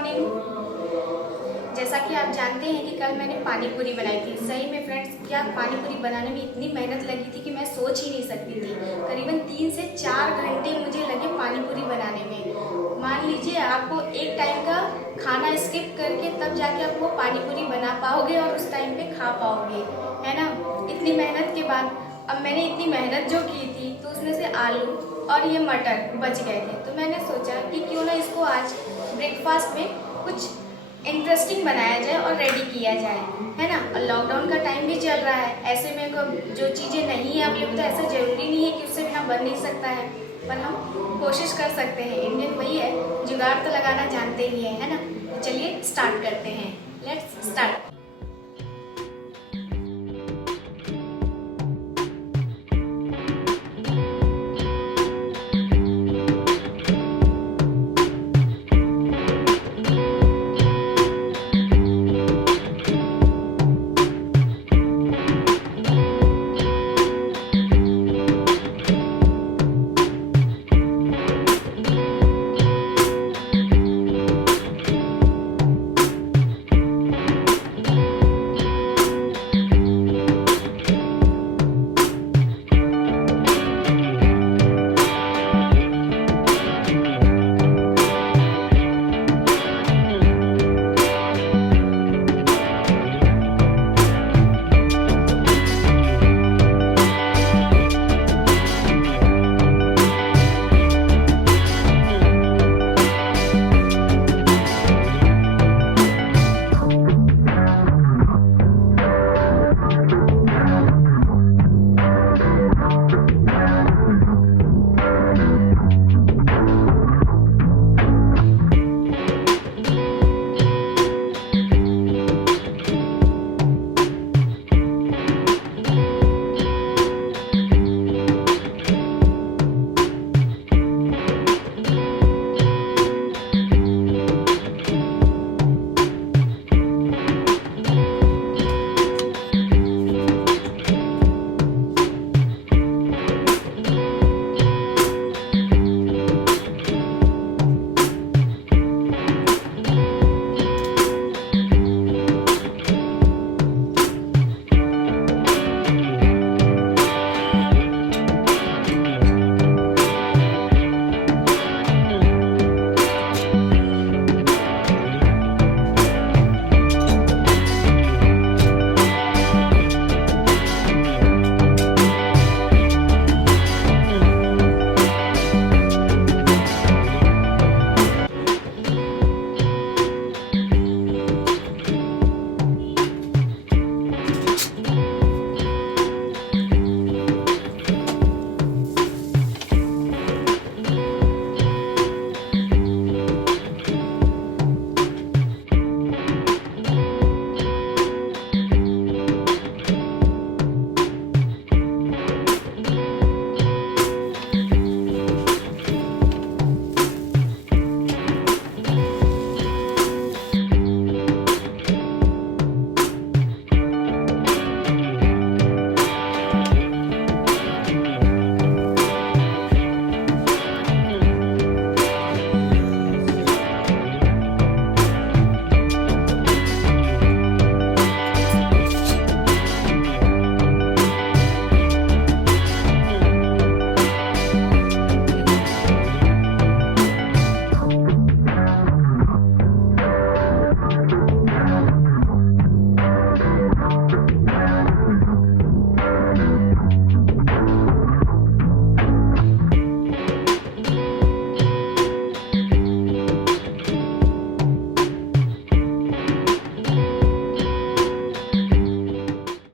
Morning. जैसा कि आप जानते हैं कि कल मैंने पानी पूरी बनाई थी। सही में फ्रेंड्स, क्या पानी पूरी बनाने में इतनी मेहनत लगी थी कि मैं सोच ही नहीं सकती थी। करीबन 3 से 4 घंटे मुझे लगे पानी पूरी बनाने में। मान लीजिए आपको एक टाइम का खाना स्किप करके तब जाके आप वो पानी पूरी बना पाओगे और उस टाइम पे खा पाओगे, है ना। इतनी मेहनत के बाद अब मैंने इतनी मेहनत जो की थी तो उसमें से आलू और ये मटर बच गए थे, तो मैंने सोचा कि क्यों ना इसको आज ब्रेकफास्ट में कुछ इंटरेस्टिंग बनाया जाए और रेडी किया जाए, है ना। और लॉकडाउन का टाइम भी चल रहा है, ऐसे में जो चीज़ें नहीं है अवेलेबल तो ऐसा ज़रूरी नहीं है कि उससे बिना बन नहीं सकता है, पर हम कोशिश कर सकते हैं। इंडियन वही है, जुगाड़ तो लगाना जानते ही है ना। तो चलिए स्टार्ट करते हैं, लेट्स स्टार्ट।